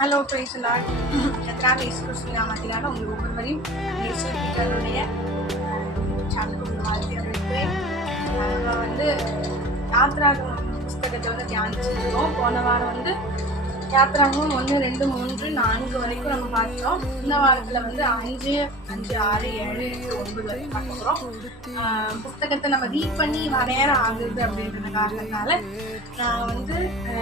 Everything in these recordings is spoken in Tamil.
ஹலோ பிரைஸ்லாட் எத்தனாவது இயேசு நாமத்தினால உங்கள் ஒவ்வொருவரையும் இயேசு பீட்டருடைய சேனலுக்கு வாழ்த்து அறிவிக்கிறேன். நம்ம வந்து யாத்ராகமம் புஸ்தகத்தை தியானிச்சிருக்கோம். போன வாரம் யாத்ராகமம் 1, 2, 3, 4 வரைக்கும் நம்ம பார்த்தோம். இந்த வாரத்தில் 5, 6, 7, 8, 9 வரைக்கும் பார்க்க போகிறோம். புஸ்தகத்தை நம்ம ரீட் பண்ணி நேரம் ஆகுது அப்படின்ற காரணத்தால நான்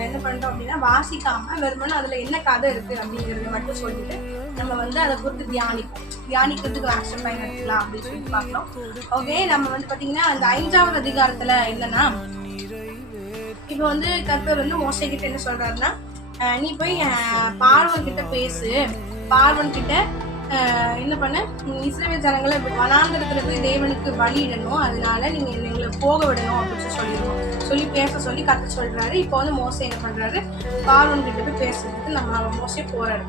என்ன பண்ணுறோம் அப்படின்னா வாசிக்காமல் வெறுமனே அதில் என்ன கதை இருக்குது அப்படிங்கிறத மட்டும் சொல்லிட்டு நம்ம அதை குறித்து தியானிக்கிறதுக்கு ஆக்ஷன் பயன்படுத்தலாம் அப்படின்னு சொல்லிட்டு பார்க்கலாம். ஓகே, நம்ம பார்த்தீங்கன்னா அந்த 5வது அதிகாரத்தில் என்னன்னா, இப்போ கர்த்தர் மோசே கிட்ட என்ன சொல்றாருன்னா, நீ போய் பார்வன் கிட்ட பேசு, பார்வன் கிட்ட என்ன பண்ண, இஸ்ரவேல் ஜனங்களை வனாந்திரத்துல போய் தேவனுக்கு பலியிடணும், அதனால நீங்க எங்களை போக விடணும் அப்படின்னு சொல்லி பேச சொல்லி கர்த்தர் சொல்றாரு. இப்போ மோசே என்ன பண்றாரு, பார்வன் கிட்ட போய் பேசுறதுக்கு மோசே போறாரு.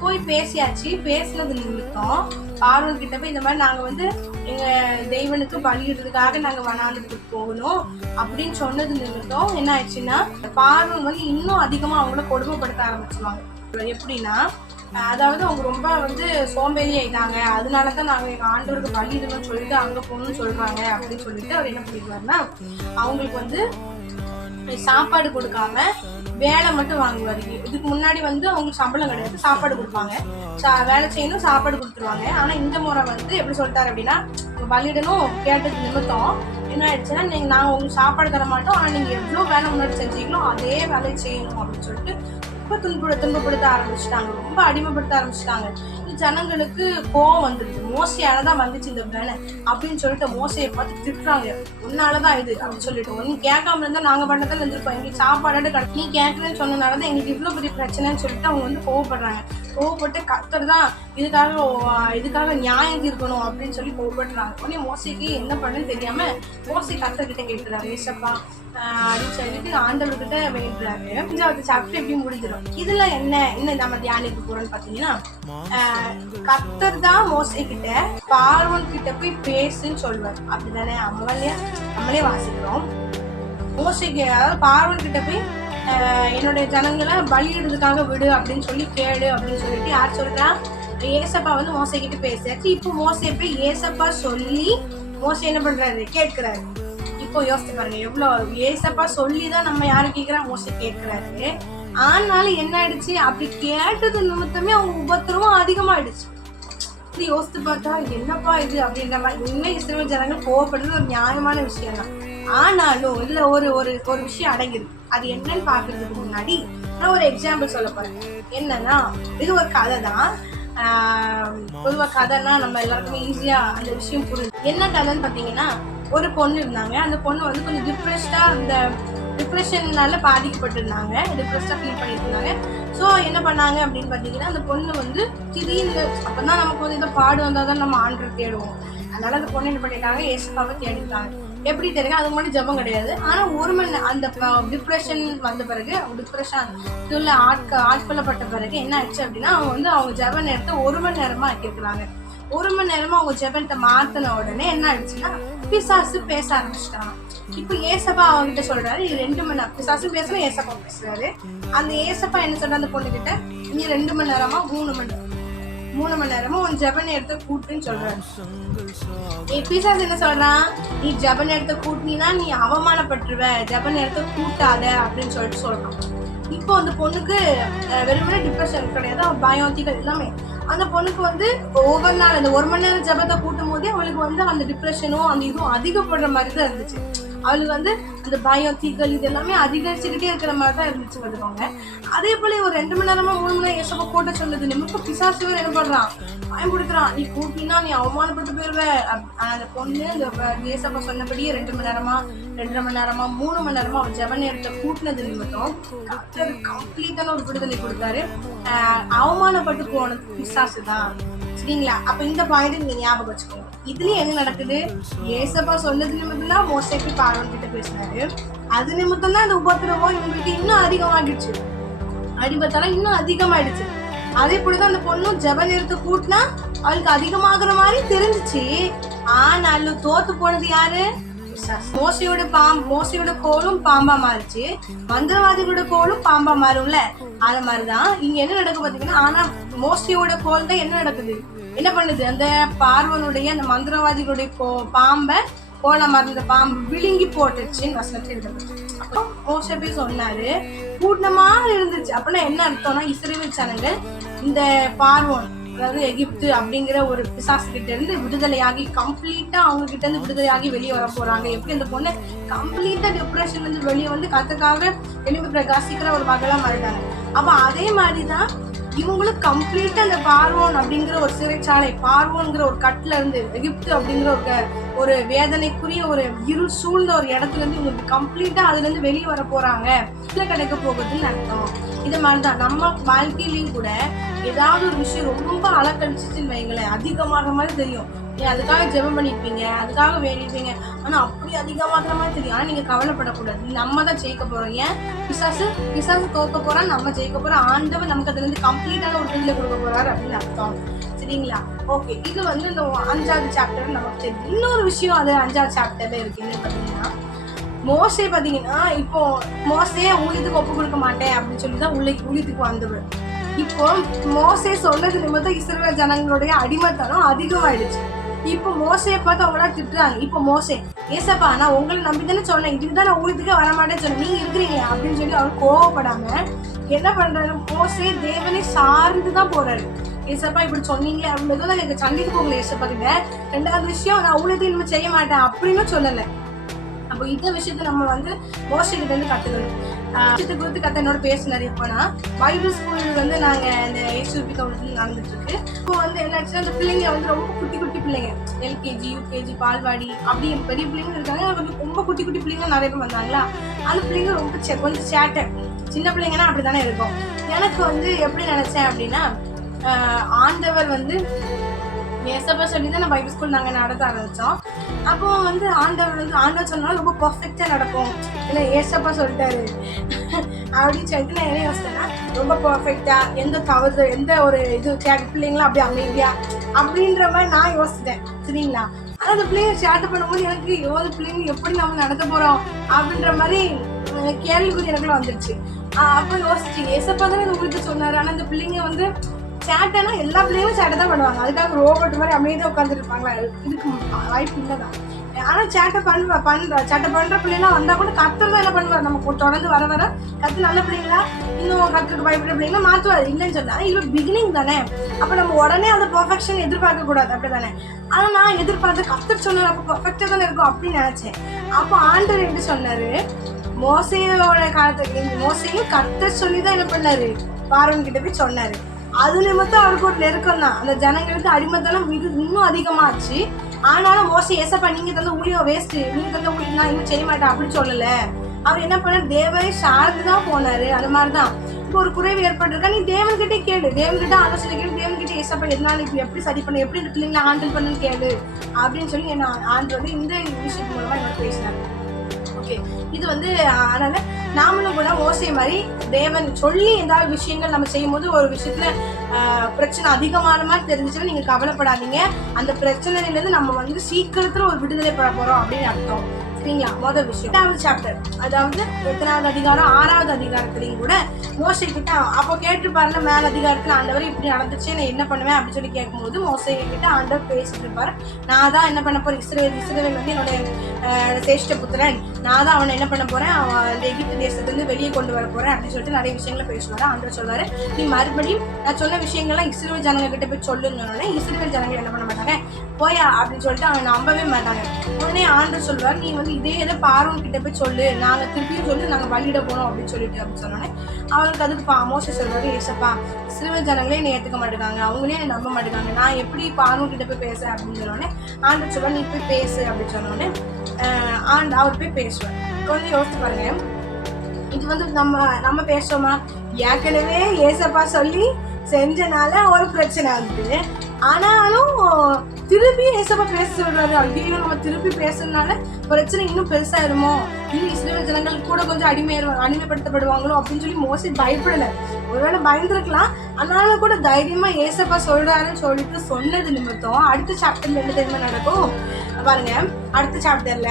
போய் பேசியாச்சு. பேசினது நிமித்தம் பார்வன் கிட்ட போய் இந்த மாதிரி நாங்க எங்க தெய்வனுக்கு பலியிடுறதுக்காக நாங்க வனாந்திரத்துக்கு போகணும் அப்படின்னு சொன்னது நிமித்தம் என்ன ஆயிடுச்சுன்னா, பார்வன் இன்னும் அதிகமா அவங்கள கொடுமைப்படுத்த ஆரம்பிச்சுவாங்க. எப்படின்னா, அதாவது அவங்க ரொம்ப சோம்பேறி ஆயிட்டாங்க, அதனாலதான் நாங்க எங்க ஆண்டவருக்கு பலியிடணும்னு சொல்லிட்டு அங்க போகணும்னு சொல்றாங்க அப்படின்னு சொல்லிட்டு அவர் என்ன பண்ணிடுவாருன்னா, அவங்களுக்கு சாப்பாடு கொடுக்காம வேலை மட்டும் வாங்குவாரு. இதுக்கு முன்னாடி அவங்களுக்கு சம்பளம் கிடையாது, சாப்பாடு கொடுப்பாங்க, வேலை செய்யணும், சாப்பாடு கொடுத்துருவாங்க. ஆனா இந்த முறை எப்படி சொல்லிட்டாரு அப்படின்னா, பலியிடணும் கேட்டது நிமித்தம் என்ன ஆயிடுச்சுன்னா, நாங்க உங்களுக்கு சாப்பாடு தர மாட்டோம், ஆனா நீங்க எவ்வளவு வேலை முன்னாடி செஞ்சீங்களோ அதே வேலையை செய்யணும் அப்படின்னு சொல்லிட்டு ரொம்ப துன்பப்படுத்த ஆரம்பிச்சுட்டாங்க, ரொம்ப அடிமைப்படுத்த ஆரம்பிச்சுட்டாங்க. ஜனங்களுக்கு கோவம் வந்துருச்சு. மோசையாலதான் வந்துச்சு இந்த வேலை அப்படின்னு சொல்லிட்டு மோசையை பார்த்து திட்டுறாங்க. உன்னாலதான் இது அப்படின்னு சொல்லிட்டு, நீ கேட்காம இருந்தா நாங்க பண்ணதான் இருந்திருப்போம், எங்களுக்கு சாப்பாடு நீ கேட்கலன்னு சொன்னதுனாலதான் எங்களுக்கு இவ்வளவு பெரிய பிரச்சனைன்னு சொல்லிட்டு அவங்க கோவப்படுறாங்க. கோவப்பட்டு கர்த்தர் தான் இதுக்காக நியாயம் தீர்க்கணும் அப்படின்னு சொல்லி கோவப்படுறாங்க. உடனே மோசைக்கு என்ன பண்ணுன்னு தெரியாம மோசை கர்த்தர் கிட்ட கேட்டுறாரு, ஏசப்பா அப்படின்னு சொல்லிட்டு ஆண்டவர்கிட்ட வேண்டுறாரு. 5வது சாப்டர் எப்படி முடிஞ்சிடும். இதுல என்ன நம்ம தியானிக்க போறோம்னு பாத்தீங்கன்னா, கர்த்தர் தான் மோசை கிட்ட பார்வன் கிட்ட போய் பேசுன்னு சொல்வார். அப்படிதானே நம்மளே வாசிக்கிறோம். மோசைக்கு, அதாவது பார்வன் கிட்ட போய் என்னுடைய ஜனங்களை பலியிடுறதுக்காக விடு அப்படின்னு சொல்லி கேளு அப்படின்னு சொல்லிட்டு யார் சொல்றா, ஏசப்பா மோசை கிட்ட பேசியாச்சு. இப்போ மோசை போய் ஏசப்பா சொல்லி மோசை என்ன பண்றாரு, கேட்கிறாரு. இப்போ யோசிச்சு பாருங்க, எவ்வளவு ஏசப்பா சொல்லிதான் நம்ம யாரும் கேட்கிறா, மோசை கேட்கிறாரு. ஆனாலும் என்ன ஆயிடுச்சு, அப்படி கேட்டது நிமித்தமே அவங்க உபத்திரமும் அதிகமாயிடுச்சு. இது யோசித்து பார்த்தா என்னப்பா இது அப்படின்ற மாதிரி. உண்மை இஸ்ரவேல் ஜனங்கள் கோவப்படுறது ஒரு நியாயமான விஷயம் தான். ஆனாலும் இதுல ஒரு ஒரு ஒரு விஷயம் அடங்கிருக்கு. அது என்னன்னு பாக்குறதுக்கு முன்னாடி நான் ஒரு எக்ஸாம்பிள் சொல்ல போறேன். என்னன்னா, இது ஒரு கதை தான். பொதுவாக கதைன்னா நம்ம எல்லாருக்குமே ஈஸியா அந்த விஷயம் புரியுது. என்ன கதைன்னு பாத்தீங்கன்னா, ஒரு பொண்ணு இருந்தாங்க. அந்த பொண்ணு கொஞ்சம் டிப்ரெஸ்டா, அந்த டிப்ரெஷன்னால பாதிக்கப்பட்டிருந்தாங்க, டிப்ரெஸ்டா ஃபீல் பண்ணிட்டு இருந்தாங்க. ஸோ என்ன பண்ணாங்க அப்படின்னு பார்த்தீங்கன்னா, அந்த பொண்ணு திடீர்னு அப்பதான் நமக்கு இந்த பாடு வந்தால் தான் நம்ம ஆண்டரை தேடுவோம். அதனால அந்த பொண்ணு என்ன பண்ணிட்டாங்க, ஏசப்பாவை தேடிட்டாங்க. எப்படி தெரியுங்க, அதுக்கு முன்னாடி ஜபம் கிடையாது. ஆனால் ஒரு மணி அந்த டிப்ரெஷன் வந்த பிறகு, டிப்ரெஷன் இதுல ஆட்கொள்ளப்பட்ட பிறகு என்ன ஆச்சு அப்படின்னா, அவங்க ஜப நேரத்தை 1 மணி நேரமா ஆக்கியிருக்கிறாங்க. 1 மணி நேரமா அவங்க ஜெபத்தை மாத்தின உடனே என்ன ஆயிடுச்சுன்னா, பிசாசு பேச ஆரம்பிச்சிட்டாங்க. இப்ப ஏசப்பா அவங்ககிட்ட சொல்றாரு, இது 2 மணி நேரம் பிசாசு பேசுற, ஏசப்பா பேசுறாரு. அந்த ஏசப்பா என்ன சொல்ற, அந்த பொண்ணு கிட்ட, நீ 2 மணி நேரமா 3 மணி நேரமா உன் ஜெப நேரத்தை கூட்டுன்னு சொல்றாரு. பிசாசு என்ன சொல்றான், நீ ஜெப நேரத்தை கூட்டினா நீ அவமானப்பட்டுருவ, ஜெப நேரத்தை கூட்டாத அப்படின்னு சொல்லிட்டு சொல்றான். இப்போ அந்த பொண்ணுக்கு வெறுமனே டிப்ரெஷன் கிடையாது, பயோதிகள் எல்லாமே. அந்த பொண்ணுக்கு ஒவ்வொரு நாள் அந்த 1 மணி நேரம் ஜபத்தை கூட்டும் போதே அவளுக்கு அந்த டிப்ரெஷனும் அந்த இதுவும் அதிகப்படுற மாதிரி தான் இருந்துச்சு. அவளுக்கு அந்த பயம், தீக்கள் இது எல்லாமே அதிகரிச்சுக்கிட்டே இருக்கிற மாதிரி தான் இருந்துச்சு பார்த்துக்கோங்க. அதே போல ஒரு 2 மணி நேரமா 3 மணி நேரம் ஏசப்பா கூட்ட சொன்னது நிமித்தம் பிசாசுவர் என்ன பண்றான், பயன்படுத்துறான். நீ கூட்டினா நீ அவமானப்பட்டு போயிருவ. அந்த பொண்ணு இந்த ஏசப்பா சொன்னபடியே 2 மணி நேரமா 2.5 மணி நேரமா 3 மணி நேரமா அவன் ஜெப நேரத்தை கூட்டினது நிமித்தம் கம்ப்ளீட்டான ஒரு விடுதலை கொடுத்தாரு. அவமானப்பட்டு போனது பிசாசு தான், சரிங்களா? அப்ப இந்த பாயிண்ட் நீங்க ஞாபகம் வச்சுக்கோங்க. இதுலயும் என்ன நடக்குது, ஏசப்பா சொன்னது நிமித்தம் தான் மோசைக்கு பார்வன் கிட்ட பேசினாரு. அது நிமித்தம் தான் அந்த உபத்திரவம் இவங்களுக்கு இன்னும் அதிகமாகிடுச்சு, அடிபத்தால இன்னும் அதிகமாயிடுச்சு. அதே போலதான் அந்த பொண்ணும் ஜெப நேரத்தை கூட்டினா அவளுக்கு அதிகமாகிற மாதிரி தெரிஞ்சிச்சு. ஆனாலும் தோத்து போனது யாரு, பிசாசு. மோசையோட கோலும் பாம்பா மாறிச்சு, மந்திரவாதிகளோட கோலும் பாம்பா மாறும்ல, அது மாதிரிதான் இங்க என்ன நடக்கு பாத்தீங்கன்னா. ஆனா மோசையோட கோல் தான் என்ன நடக்குது, என்ன பண்ணுது, அந்த பார்வனுடைய அந்த மந்திரவாதிகளுடைய பாம்பை கோல மறந்த பாம்பு விழுங்கி போட்டுச்சுன்னு வசனத்துல இருக்கு. அப்போ மோசே போய் சொன்னாரு, கூட்டமா இருந்துச்சு. அப்படின்னா என்ன அர்த்தம்னா, இஸ்ரவேல் ஜனங்கள் இந்த பார்வோன், அதாவது எகிப்து அப்படிங்கிற ஒரு பிசாசு கிட்ட இருந்து விடுதலையாகி கம்ப்ளீட்டா அவங்க கிட்ட இருந்து விடுதலையாகி வெளியே வர போறாங்க. எப்படி அந்த பொண்ணு கம்ப்ளீட்டா டிப்ரெஷன்ல இருந்து வெளியே வந்து கத்துக்காக எலும்பு பிரகாசிக்கிற ஒரு மகளா மாறிட்டாங்க. அப்ப அதே மாதிரிதான் இவங்களும் கம்ப்ளீட்டா அந்த பார்வோன் அப்படிங்கிற ஒரு சிறைச்சாலை, பார்வோன்கிற ஒரு கட்டுல இருந்து, எகிப்து அப்படிங்கிற ஒரு வேதனைக்குரிய ஒரு இருள் சூழ்ந்த ஒரு இடத்துல இருந்து இவங்களுக்கு கம்ப்ளீட்டா அதுல இருந்து வெளியே வர போறாங்க, கிடைக்க போகுதுன்னு அர்த்தம். இது மாதிரிதான் நம்ம வாழ்க்கையிலயும் கூட ஏதாவது ஒரு விஷயம் ரொம்ப அலக்கழிச்சிச்சுன்னு வைங்களேன், அதிகமாக மாதிரி தெரியும். நீங்க அதுக்காக ஜெபம் பண்ணிருப்பீங்க, அதுக்காக வேண்டிப்பீங்க, ஆனா அப்படி அதிகமாகிற மாதிரி தெரியும். ஆனா நீங்க கவலைப்படக்கூடாது, நம்ம தான் ஜெயிக்க போறோம். ஏன் பிசாசு தோக்க போறான், நம்ம ஜெயிக்க போறோம். ஆண்டவர் நமக்கு அதுல இருந்து கம்ப்ளீட்டான ஒரு விடுதலை கொடுக்க போறாரு அப்படின்னு அர்த்தம். சரிங்களா? ஓகே, இது வந்து இந்த 5வது சாப்டர் நமக்கு தெரியும். இன்னொரு விஷயம் அது 5வது சாப்டர்ல இருக்கு. என்ன பாத்தீங்கன்னா, மோசே பாத்தீங்கன்னா, இப்போ மோசே ஊழியத்துக்கு ஒப்பு கொடுக்க மாட்டேன் அப்படின்னு சொல்லிதான் ஊழியத்துக்கு வந்தவர். இப்போ மோசே சொன்னது நிமித்தம் இஸ்ரவேல் ஜனங்களுடைய அடிமைத்தனம் அதிகமாயிடுச்சு. இப்போ மோசையை பார்த்து அவங்களா திட்டுறாங்க. இப்போ மோசே, ஏசப்பா நான் உங்களை நம்பிதானே சொன்னேன், இதுக்குதான் நான் ஊழியத்துக்கே வரமாட்டேன்னு சொன்னேன், நீங்க இருக்கிறீங்க அப்படின்னு சொல்லி அவர் கோவப்படாம என்ன பண்றாரு, மோசே தேவனை சார்ந்துதான் போறாரு. ஏசப்பா இப்படி சொன்னீங்களே அப்படின்னு தான் எனக்கு சண்டைக்கு போகல ஏசப்பா கிட்ட. 2வது விஷயம், நான் ஊழியத்தை இனிமே செய்ய மாட்டேன் அப்படின்னு சொல்லலை. அப்போ இந்த விஷயத்த நம்ம வந்து மோசே கிட்ட இருந்து கத்துக்கணும். விஷயத்தை குறித்து கத்த என்னோட பேசினாரு. எப்போனா பைபிள் ஸ்கூல் வந்து நாங்க இந்த ஏசுபி கவுன்சிலிங் நடந்துட்டு இருக்கு. இப்போ வந்து என்னாச்சுன்னா, அந்த பிள்ளைங்க வந்து ரொம்ப குட்டி பிள்ளைங்க, எல்கேஜி யூகேஜி பால்வாடி அப்படி பெரிய பிள்ளைங்க இருக்காங்க, ரொம்ப குட்டி பிள்ளைங்க நிறைய பேர் வந்தாங்களா. அந்த பிள்ளைங்க ரொம்ப கொஞ்சம் சேட்டை, சின்ன பிள்ளைங்கன்னா அப்படித்தானே இருக்கும். எனக்கு வந்து எப்படி நினைச்சேன் அப்படின்னா, ஆண்டவர் வந்து ஏசப்பா சொல்லிதான் நான் பைபிள் ஸ்கூல் நாங்க நடத்த ஆரம்பிச்சோம். அப்போ வந்து ஆண்டவர் சொன்னாலும் ரொம்ப பர்ஃபெக்டா நடக்கும், ஏன்னா ஏசப்பா சொல்லிட்டாரு அப்படின்னு சொல்லிட்டு நான் என்ன யோசிச்சேன்னா, ரொம்ப பர்ஃபெக்டா, எந்த தவறு, எந்த ஒரு இது பிள்ளைங்களும் அப்படி அமைதியா அப்படின்ற மாதிரி நான் யோசிச்சிட்டேன். சரிங்களா? ஆனா அந்த பிள்ளைங்க சேட்டை பண்ணும்போது எனக்கு பிள்ளைங்க எப்படி நம்ம நடத்த போறோம் அப்படின்ற மாதிரி கேள்விக்குறி எனக்குள்ள வந்துருச்சு. அப்போ யோசிச்சு, ஏசப்பா தானே இந்த ஊருக்கு சொன்னாரு, ஆனா அந்த பிள்ளைங்க வந்து சேட்டைனா எல்லா பிள்ளைங்களும் சேட்டை தான் பண்ணுவாங்க, அதுக்காக ரோபோட் மாதிரி அமைதியாக உட்காந்துட்டு இருப்பாங்களா? இதுக்கு வாய்ப்பு இல்லைதான். ஆனா சேட்டை பண்ற பிள்ளைலாம் வந்தா கூட கத்தர் தான் என்ன பண்ணுவார், நம்ம தொடர்ந்து வர கத்து நல்ல பிள்ளைங்களா, இன்னும் கத்துக்கு பயப்படுற பிள்ளைங்களா மாத்துவாரு, இல்லைன்னு சொன்னா இது பிகினிங் தானே. அப்ப நம்ம உடனே அந்த பெர்ஃபெக்ஷன் எதிர்பார்க்க கூடாது, அப்படிதானே? ஆனா நான் எதிர்பார்த்து கத்தர் சொன்னார், அப்ப பெர்ஃபெக்டா தானே இருக்கும் அப்படின்னு நினைச்சேன். அப்போ ஆண்டவர் எப்படி சொன்னாரு, மோசையோட காலத்துக்கு மோசையும் கத்தர் சொல்லிதான் என்ன பண்ணாரு, பார்வன் கிட்ட போய் சொன்னாரு. அது நிமித்தம் அவருக்கு ஒரு நெருக்கம் தான், அந்த ஜனங்களுக்கு அடிமைத்தனம் இன்னும் அதிகமாச்சு. ஆனாலும் மோசே, ஏசப்பா நீங்க தந்த ஊழியம் வேஸ்ட், நீங்க தந்த ஊழியம் நான் இன்னும் செய்ய மாட்டேன் அப்படின்னு சொல்லல. அவர் என்ன பண்ணார், தேவனை சார்ந்துதான் போனாரு. அது மாதிரிதான் இப்போ ஒரு குறைவு ஏற்பட்டிருக்கா, நீ தேவன்கிட்டே கேளு, தேவன்கிட்ட ஆலோசனை கேளு, தேவன்கிட்ட ஏசப்பா எதனால இப்ப எப்படி சரி பண்ண, எப்படி இந்த பிள்ளைங்களை ஹேண்டில் பண்ணுன்னு கேளு அப்படின்னு சொல்லி என்ன ஆண்டு வந்து இந்த விஷயத்து மூலமா என்னோட பேசினாரு. ஓகே, இது வந்து அதனால நாமளும் கூட மோசே மாதிரி தேவன் சொல்லி ஏதாவது விஷயங்கள் நம்ம செய்யும் போது ஒரு விஷயத்துல பிரச்சனை அதிகமான மாதிரி தெரிஞ்சுச்சுன்னா நீங்க கவலைப்படாதீங்க. அந்த பிரச்சனையில இருந்து நம்ம வந்து சீக்கிரத்துல ஒரு விடுதலை பெற போறோம் அப்படின்னு அர்த்தம். சரிங்களா? முதல் விஷயம் 8வது சாப்டர், அதாவது 8வது அதிகாரம் 6வது அதிகாரத்திலையும் கூட மோசே கிட்ட அப்போ கேட்டு பாருங்க, மேல அதிகாரத்துல ஆண்டவர் இப்படி நடந்துச்சு, நான் என்ன பண்ணுவேன் அப்படின்னு சொல்லி கேட்கும்போது மோசே கிட்ட ஆண்டவர் பேசிட்டு இருப்பாரு. நான் தான் என்ன பண்ண போறேன், இஸ்ரவேல் வந்து என்னோட சேஷ்ட புத்திரன், நான் தான் அவனை என்ன பண்ண போறேன், அவன் அந்த எகிப்து தேசத்துலேருந்து வெளியே கொண்டு வர போறேன் அப்படின்னு சொல்லிட்டு நிறைய விஷயங்களை பேசுவாரு. ஆண்டவர் சொல்வாரு, நீ மறுபடியும் நான் சொன்ன விஷயங்கள்லாம் இஸ்ரவேல் ஜனங்க கிட்ட போய் சொல்லுன்னு. இஸ்ரவேல் ஜனங்கள் என்ன பண்ண மாட்டாங்க, போயா அப்படின்னு சொல்லிட்டு அவன் நம்பவே மாட்டாங்க. உடனே ஆண்டவர் சொல்வார், நீ வந்து இதே இதை பார்வோன் கிட்ட போய் சொல்லு, நாங்க திருப்பியும் சொல்லி நாங்க வழியிட போனோம் அப்படின்னு சொல்லிட்டு அப்படின்னு சொன்னோன்னே அவனுக்கு அதுக்கு மோசே சொல்வாரு, ஏசப்பா இஸ்ரவேல் ஜனங்களே என்னை ஏற்றுக்க மாட்டேங்காங்க, அவங்களே என்னை நம்ப மாட்டேங்காங்க, நான் எப்படி பார்வோன் கிட்ட போய் பேச அப்படின்னு சொன்னோடனே ஆண்டவர் சொல்வார், நீ போய் பேசு அப்படின்னு சொன்னோடனே அவர் போய் பேசுவார். கொஞ்சம் யோசிச்சு பாருங்க, இது வந்து நம்ம பேசுவோமா? ஏற்கனவே ஏசப்பா சொல்லி செஞ்சனால ஒரு பிரச்சனை வந்து, ஆனாலும் திருப்பி ஏசப்பா பேச சொல்றாரு. ஐயோ நம்ம திருப்பி பேசுறதுனால பிரச்சனை இன்னும் பெருசாயிருமோ, இன்னும் இஸ்ரவேல் ஜனங்கள் கூட கொஞ்சம் அடிமைப்படுத்தப்படுவாங்களோ அப்படின்னு சொல்லி மோசே பயப்படல. ஒருவேளை பயந்துருக்கலாம், ஆனாலும் கூட தைரியமா ஏசப்பா சொல்றாருன்னு சொல்லிட்டு சொன்னது நிமித்தம் அடுத்த சாப்டர்ல என்ன தெரியுமா நடக்கும் பாருங்க. அடுத்த சாப்டர்ல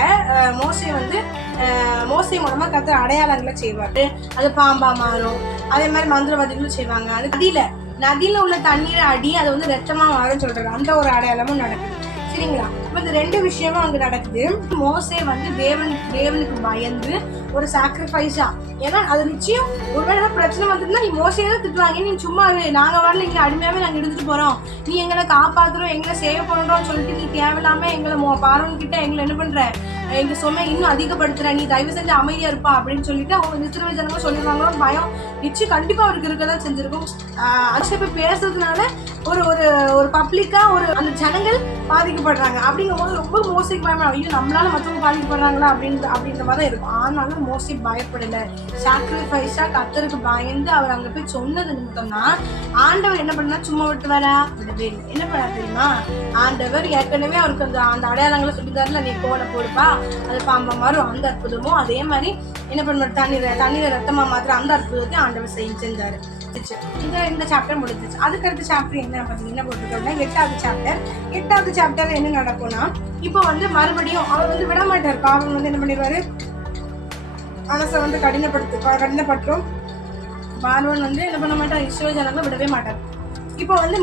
மோசே மூலமா கர்த்தர் அடையாளங்களை செய்வாரு. அது பாம்பா மாறும், அதே மாதிரி மந்திரவாதிகளும் செய்வாங்க. அது நதியில உள்ள தண்ணீரை அடி அதை வந்து ரத்தமா மாறும் சொல்றாரு. அந்த ஒரு அடையாளமும் நடக்குது. சரிங்களா? இப்ப இந்த 2 விஷயமும் அங்க நடக்குது. மோசே வந்து தேவனுக்கு பயந்து ஒரு சாக்ரிஃபைஸா, ஏன்னா அது நிச்சயம் ஒருவேளை பிரச்சனை வந்துருந்தா நீ மோசையே தான் திட்டுவாங்க. நீ சும்மா நாங்க வரல, இங்க அடிமையாவே நாங்க எடுத்துட்டு போறோம், நீ எங்களை காப்பாத்துறோம், எங்களை சேவ் பண்றோம்னு சொல்லிட்டு நீ தேவையில்லாம எங்களை பார்வன் கிட்ட எங்களை என்ன பண்ற, எங்க சுமை இன்னும் அதிகப்படுத்துற, நீ தயவு செஞ்சு அமைதியா இருப்பா அப்படின்னு சொல்லிட்டு அவங்க இஸ்ரவேல் ஜனங்க சொல்லிடுவாங்களோ பயம் நிச்சயம் கண்டிப்பா அவருக்கு இருக்கதான் செஞ்சிருக்கும். அக்ஷய் பேசுறதுனால ஒரு ஒரு பப்ளிக்கா அந்த ஜனங்கள் பாதிக்கப்படுறாங்க. அப்படிங்கும் போது ரொம்ப மோசைக்கு பயப்பட, ஐயோ நம்மளால மற்றவங்க பாதிக்கப்படுறாங்களா அப்படின்ற மாதிரி தான் இருக்கும். ஆனாலும் மோசை பயப்படல. சாக்ரிஃபைஸா கர்த்தருக்கு பயந்து அவர் அங்க போய் சொன்னது நிமித்தம்னா ஆண்டவர் என்ன பண்ணா சும்மா விட்டு வரா விடவே இல்லை. என்ன பண்ணா தெரியுமா? ஆண்டவர் ஏற்கனவே அவருக்கு அந்த அடையாளங்களை சொல்லித்தாருல, நீ கோலை போடுப்பா, அது பாம்பா மாறும், அந்த அற்புதமும் அதே மாதிரி என்ன பண்ண தண்ணீரை ரத்தமா மாத்திர அந்த அற்புதத்தை ஆண்டவர் செஞ்சாரு. இந்த சாப்டர் முடிஞ்சிச்சு. அதுக்கு அடுத்த சாப்டர் என்ன பார்த்தீங்கன்னா போட்டுருக்கோம்னா 8வது சாப்டர்ல என்ன நடக்கும்னா, இப்போ வந்து மறுபடியும் அவர் வந்து விட மாட்டார். பாவம் வந்து என்ன பண்ணிடுவாரு, மனசை வந்து கடினப்பட்டுரும். பார்வன் வந்து என்ன பண்ண மாட்டார், இஸ்ரவேல் ஜனங்களை விடவே மாட்டார். இப்போ வந்து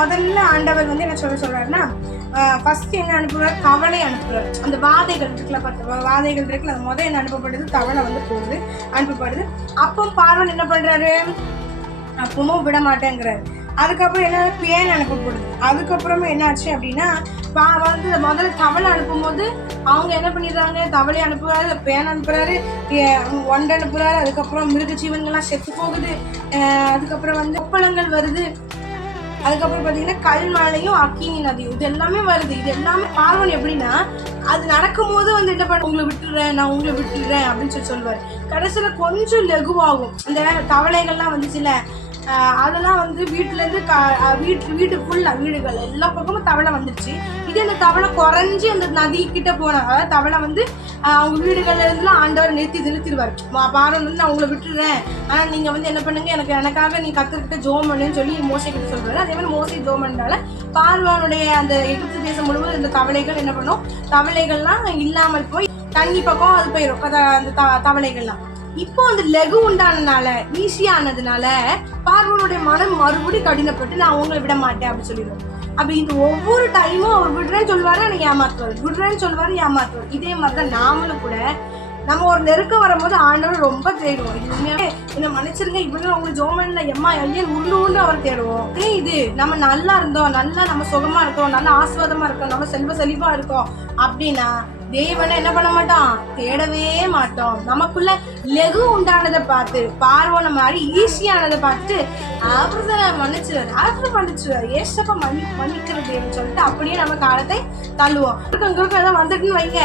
முதல்ல ஆண்டவர் வந்து என்ன சொல்றாருன்னா, ஃபர்ஸ்ட் என்ன அனுப்புறாரு, தவளை அனுப்புறாரு. அந்த வாதைகள் இருக்குல்ல, அது முதல் என்ன அனுப்பப்படுது, தவளை வந்து அனுப்பப்படுது. அப்போ பார்வன் என்ன பண்றாரு, அப்பவும் விட மாட்டேங்கிறாரு. அதுக்கப்புறம் என்ன, பேன் அனுப்பப்படுது. அதுக்கப்புறமா என்ன ஆச்சு அப்படின்னா, வந்து முதல்ல தவளை அனுப்பும் போது அவங்க என்ன பண்ணிடுறாங்க, தவளை அனுப்புறாரு, பேன் அனுப்புறாரு, ஒண்டை அனுப்புறாரு. அதுக்கப்புறம் மிருக ஜீவன்கள்லாம் செத்து போகுது. அதுக்கப்புறம் வந்து ஒப்பளங்கள் வருது. அதுக்கப்புறம் பார்த்தீங்கன்னா கல்மழையும் அக்கினி நதியும் இது எல்லாமே வருது. இது எல்லாமே பார்வன் எப்படின்னா, அது நடக்கும் போது வந்து என்ன பண்ண, உங்களை விட்டுடுறேன் அப்படின்னு சொல்லுவார். கடைசியில் கொஞ்சம் லெகுவாகும். இந்த தவளைகள்லாம் வந்துச்சுல, அதெல்லாம் வந்து வீட்டுலேருந்து வீட்டு ஃபுல்லாக வீடுகள் எல்லா பக்கமும் தவளை வந்துடுச்சு. இதே அந்த தவளை குறைஞ்சி அந்த நதி கிட்ட போனாங்க. அதாவது தவளை வந்து அவங்க வீடுகள்ல இருந்துலாம் ஆண்டவர் நிறுத்திடுவார். பார்வன் வந்து நான் உங்களை விட்டுடுறேன், ஆனால் நீங்கள் வந்து என்ன பண்ணுங்க, எனக்காக நீ கத்துக்கிட்ட ஜோம் பண்ணுன்னு சொல்லி மோசை கிட்ட சொல்றாரு. அதே மாதிரி மோசை ஜோம் பண்ணால பார்வனுடைய அந்த எகிப்து தேசம் முழுவதும் இந்த தவளைகள் என்ன பண்ணும், தவளைகள்லாம் இல்லாமல் போய் தண்ணி பக்கம் அது போயிடும் அந்த தவளைகள்லாம். இப்போ அந்த லெகு உண்டானதுனால, ஈஸியானதுனால பார்வனுடைய மனம் மறுபடியும் கடினப்பட்டு நான் உங்களை விட மாட்டேன் அப்படின்னு சொல்லிடுவோம். அப்ப இது ஒவ்வொரு டைமும் அவர் விடுறேன்னு சொல்லுவாரு, ஆனால் ஏமாத்துவார். இதே மாதிரிதான் நாமளும் கூட நம்ம ஒரு நெருக்கம் வரும்போது ஆண்டவர் ரொம்ப தேடுவோம். இது உண்மையாவே என்ன மன்னிச்சிருங்க, இப்படி உங்களுக்கு ஜோமன்ல எம்மா ஐயன் உருண்டு அவர் தேடுவோம். இது நம்ம நல்லா இருந்தோம், நல்லா நம்ம சுகமா இருக்கோம், நல்லா ஆஸ்வாதமா இருக்கோம், நம்ம செல்வா இருக்கோம் அப்படின்னா தேவனை என்ன பண்ண மாட்டோம், தேடவே மாட்டோம். நமக்குள்ள லெகு உண்டானதை பார்த்து, பார்வனை மாதிரி ஈஸியானதை பார்த்துட்டு அப்புறம் மன்னிச்சிருவாரு, ஏசப்பா மன்னிக்கிறது சொல்லிட்டு அப்படியே நம்ம காலத்தை தள்ளுவோம். ஏதாவது வந்துட்டுன்னு வைங்க,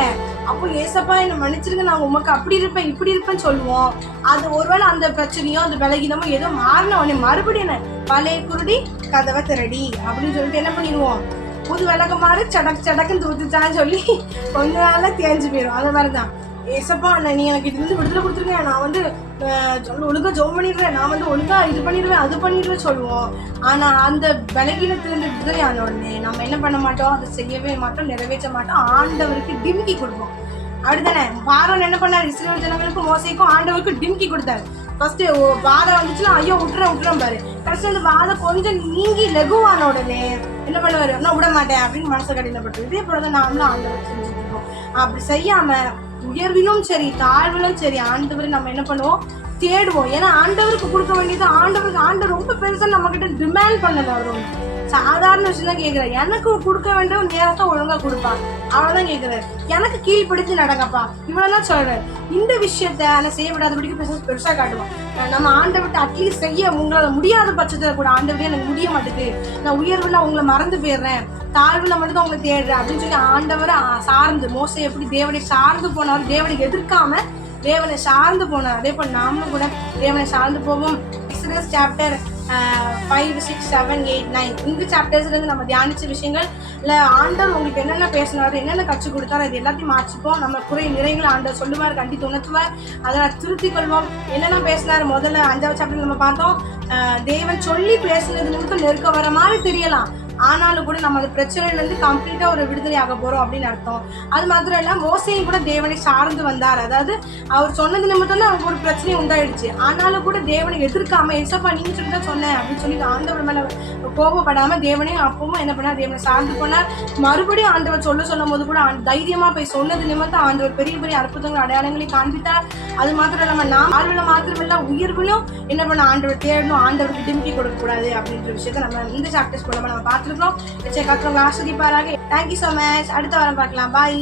அப்போ ஏசப்பா என்ன மன்னிச்சிருங்க, நான் உமக்கு அப்படி இருப்பேன் இப்படி இருப்பேன்னு சொல்லுவோம். அது ஒருவேளை அந்த பிரச்சனையோ அந்த விலகினமோ ஏதோ மாறின உடனே மறுபடியும் பழைய குருடி கதவை திரடி அப்படின்னு சொல்லிட்டு என்ன பண்ணிடுவோம், புது விளக்கம் மாதிரி சடக்குன்னு தூத்துச்சான்னு சொல்லி கொஞ்ச நாள்ல தேஞ்சு போயிடும். அந்த மாதிரிதான் ஏசப்பா நீ எனக்கு இது வந்து விடுதலை கொடுத்துருக்கேன், நான் வந்து ஒழுங்கா ஜோம் பண்ணிடுறேன், நான் வந்து ஒழுங்கா இது பண்ணிடுவேன் அது பண்ணிடுவேன் சொல்லுவோம். ஆனா அந்த விலகினத்திலிருந்து விடுதலை ஆன உடனே நம்ம என்ன பண்ண மாட்டோம், அதை செய்யவே மாட்டோம், நிறைவேற்ற மாட்டோம், ஆண்டவருக்கு டிம்கி கொடுப்போம். அப்படித்தானே பார்வன் என்ன பண்ணாரு, இஸ்ரவேல் ஜனங்களுக்கும் மோசைக்கும் ஆண்டவருக்கு டிம்கி கொடுத்தாரு. ஃபர்ஸ்ட் வாதம் வந்துச்சுன்னா ஐயோ விட்டுறேன் பாரு. கடைசி அந்த வாதம் கொஞ்சம் நீங்கி லெகுவான உடனே என்ன பண்ணுவாரு, நான் விட மாட்டேன் அப்படின்னு மனசை கடினப்பட்டு. இதே போலதான் நாமளும் ஆண்டவர் செஞ்சுட்டு இருக்கோம். அப்படி செய்யாம உயர்விலும் சரி தாழ்விலும் சரி ஆண்டவர் நம்ம என்ன பண்ணுவோம், தேடுவோம். ஏன்னா ஆண்டவருக்கு கொடுக்க வேண்டியது ஆண்டவர் ரொம்ப பெருசா நம்ம கிட்ட டிமாண்ட் பண்ணல. அவர் சாதாரண விஷயம் தான் கேட்கிறார். எனக்கு கொடுக்க வேண்டிய நேரத்தை ஒழுங்கா கொடுப்பான், அவ்வளவுதான் கேட்கிறாரு. எனக்கு கீழ்பிடிச்சு நடங்கப்பா, இவ்வளவுதான் சொல்றாரு. இந்த விஷயத்த நான் செய்ய விடாதபடிக்கு பெருசா காட்டுவோம். நம்ம ஆண்டவர்கிட்ட அட்லீஸ்ட் செய்ய உங்களால முடியாத பட்சத்துல கூட, ஆண்டவரே எனக்கு முடிய மாட்டேங்குது, நான் உயர்வுல உங்களை மறந்து போயிடுறேன், தாழ்வுல மட்டும் தான் உங்களை தேடுறேன் அப்படின்னு சொல்லி ஆண்டவரை சார்ந்து, மோசை எப்படி தேவனை சார்ந்து போனார், தேவனை எதிர்க்காம தேவனை சார்ந்து போனார், அதே போல நாம கூட தேவனை சார்ந்து போவோம். எக்ஸோடஸ் சாப்டர் 5, 6, 7, 8, 9 இந்த சாப்டர்ஸ்லேருந்து நம்ம தியானித்த விஷயங்கள் இல்லை ஆண்டவர் உங்களுக்கு என்னென்ன பேசினாரு, என்னென்ன கற்றுக் கொடுத்தாரு, அது எல்லாத்தையும் மாற்றிப்போம். நம்ம நிறைகளை ஆண்டவர் சொல்லுவார், கண்டித்து உணர்த்துவார், அதை திருத்திக் கொள்வோம். என்னென்ன பேசினார் முதல்ல 5வது சாப்டர் நம்ம பார்த்தோம். தேவன் சொல்லி பேசுனது நிமித்தம் நெருக்க வர மாதிரி தெரியலாம், ஆனாலும் கூட நம்ம அந்த பிரச்சனையிலேருந்து கம்ப்ளீட்டாக ஒரு விடுதலை ஆக போகிறோம் அப்படின்னு அர்த்தம். அது மாத்திரம் இல்லை, மோசையும் கூட தேவனை சார்ந்து வந்தார். அதாவது அவர் சொன்னது நிமித்தம் தான் அவருக்கு ஒரு பிரச்சனை உண்டாயிடுச்சு, ஆனாலும் கூட தேவனை எதிர்க்காம ஏசப்பா நீங்க சொல்லி தான் சொன்னேன் அப்படின்னு சொல்லி ஆண்டவர் மேலே கோபப்படாமல் தேவனையும் அப்பவும் என்ன பண்ணார், தேவனை சார்ந்து போனார். மறுபடியும் ஆண்டவர் சொல்லும் போது கூட தைரியமாக போய் சொன்னது நிமித்தம் ஆண்டவர் பெரிய பெரிய அற்புதங்கள் அடையாளங்களையும் காண்பித்தார். அது மாத்திரம் இல்லாமல் நாம் வாழ்வில் மாத்திரமில்ல உயிர்களும் என்ன பண்ண ஆண்டவர் தேடணும், ஆண்டவருக்கு டிமிக்கி கொடுக்கக்கூடாது அப்படின்ற விஷயத்த நம்ம இந்த சாப்டர்ஸ் மூலமாக நம்ம பார்த்துருக்கோம். கத்துறவங்க ஆஸ்வதிப்பாராக. Thank you so much. அடுத்த வாரம் பார்க்கலாம். பாய்.